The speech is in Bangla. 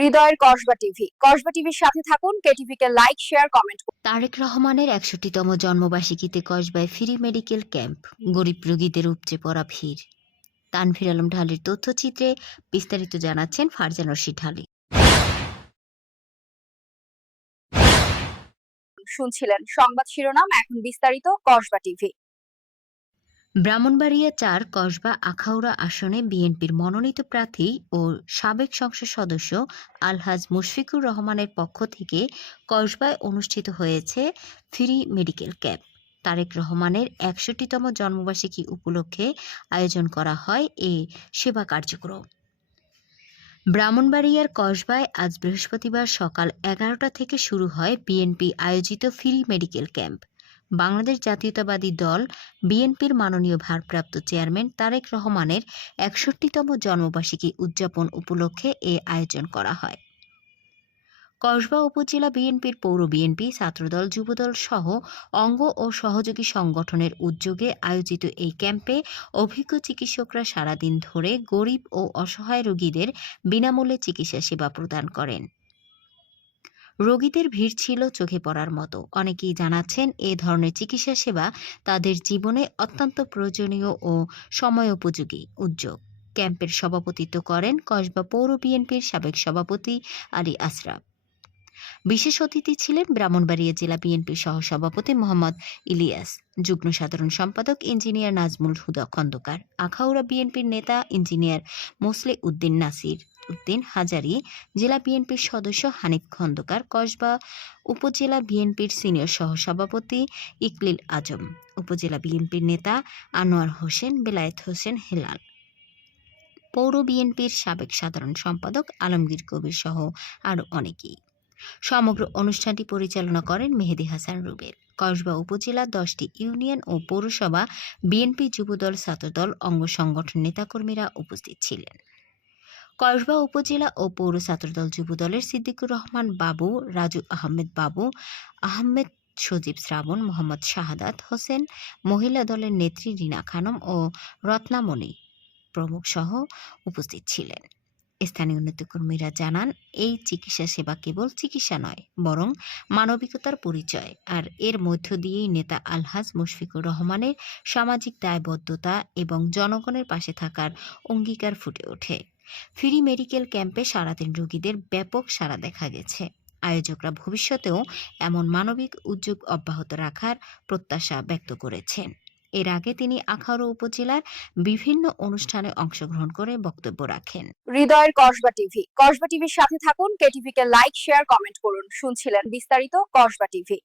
হৃদয়ের কসবা টিভি। কসবা টিভির সাথে থাকুন কেটিভি কে লাইক শেয়ার কমেন্ট তারেক রহমানের একষট্টিতম জন্মবার্ষিকীতে কসবায় ফ্রি মেডিকেল ক্যাম্প। গরিব রোগীদের উপচে পড়া ভিড়। তানভীর আলম ঢালির তথ্যচিত্রে বিস্তারিত জানাচ্ছেন ফারজান রশিদ ঢালি। শুনছিলেন সংবাদ শিরোনাম এখন বিস্তারিত কসবা টিভি। ব্রাহ্মণবাড়িয়া চার কসবা আখাউড়া আসনে বিএনপির মনোনীত প্রার্থী ও সাবেক সংসদ সদস্য আলহাজ মুশফিকুর রহমানের পক্ষ থেকে কসবায় অনুষ্ঠিত হয়েছে ফ্রি মেডিকেল ক্যাম্প। তারেক রহমানের একষট্টিতম জন্মবার্ষিকী উপলক্ষে আয়োজন করা হয় এই সেবা কার্যক্রম। ব্রাহ্মণবাড়িয়ার কসবায় আজ বৃহস্পতিবার সকাল এগারোটা থেকে শুরু হয় বিএনপি আয়োজিত ফ্রি মেডিকেল ক্যাম্প। বাংলাদেশ জাতীয়তাবাদী দল, বিএনপির মাননীয় ভারপ্রাপ্ত চেয়ারম্যান তারেক রহমানের একষট্টিতম জন্মবার্ষিকী উদযাপন উপলক্ষে এ আয়োজন করা হয়। কসবা উপজেলা বিএনপির পৌর বিএনপি, ছাত্রদল, যুবদল সহ অঙ্গ ও সহযোগী সংগঠনের উদ্যোগে আয়োজিত এই ক্যাম্পে অভিজ্ঞ চিকিৎসকরা সারাদিন ধরে গরিব ও অসহায় রোগীদের বিনামূল্যে চিকিৎসা সেবা প্রদান করেন। রোগীদের ভিড় ছিল চোখে পড়ার মতো। অনেকেই জানাচ্ছেন এ ধরনের চিকিৎসা সেবা তাদের জীবনে অত্যন্ত প্রয়োজনীয় ও সময়োপযোগী উদ্যোগ। ক্যাম্পের সভাপতিত্ব করেন কসবা পৌর বিএনপির সাবেক সভাপতি আলী আশরাফ। বিশেষ অতিথি ছিলেন ব্রাহ্মণবাড়িয়া জেলা বিএনপির সহসভাপতি মোহাম্মদ ইলিয়াস, যুগ্ম সাধারণ সম্পাদক ইঞ্জিনিয়ার নাজমুল হুদা খন্দকার, আখাউড়া বিএনপির নেতা ইঞ্জিনিয়ার মোসলে উদ্দিন নাসির উদ্দিন হাজারি, জেলা বিএনপির সদস্য হানিফ খন্দকার, কসবা উপজেলা বিএনপির সিনিয়র সহসভাপতি ইকলিল আজম, উপজেলা বিএনপির নেতা আনোয়ার হোসেন, বেলায়েত হোসেন হেলাল। পৌর বিএনপির সাবেক সাধারণ সম্পাদক আলমগীর কবির সহ আরও অনেকেই। সমগ্র অনুষ্ঠানটি পরিচালনা করেন মেহেদি হাসান রুবেল। কসবা উপজেলার দশটি ইউনিয়ন ও পৌরসভা বিএনপি যুবদল ছাত্রদল অঙ্গ সংগঠন নেতাকর্মীরা উপস্থিত ছিলেন। কসবা উপজেলা ও পৌর ছাত্রদল যুবদলের সিদ্দিকুর রহমান বাবু, রাজু আহমেদ বাবু, আহমেদ সজীব শ্রাবণ, মোহাম্মদ শাহাদাত হোসেন, মহিলা দলের নেত্রী রিনা খানম ও রত্নামণি প্রমুখ সহ উপস্থিত ছিলেন। স্থানীয় নেতাকর্মীরা জানান, এই চিকিৎসা সেবা কেবল চিকিৎসা নয়, বরং মানবিকতার পরিচয়। আর এর মধ্য দিয়েই নেতা আলহাজ মুশফিকুর রহমানের সামাজিক দায়বদ্ধতা এবং জনগণের পাশে থাকার অঙ্গীকার ফুটে ওঠে। ফ্রি মেডিকেল ক্যাম্পে সারাদিন রোগীদের ব্যাপক সাড়া দেখা গেছে। আয়োজকরা ভবিষ্যতেও এমন মানবিক উদ্যোগ অব্যাহত রাখার প্রত্যাশা ব্যক্ত করেছেন এর আগে তিনি আখাউড়া উপজেলার বিভিন্ন অনুষ্ঠানে অংশগ্রহণ করে বক্তব্য রাখেন। হৃদয়ের কসবা টিভি, কসবা টিভির সাথে থাকুন। কেটিভি কে লাইক, শেয়ার, কমেন্ট করুন। শুনছিলেন বিস্তারিত কসবা টিভি।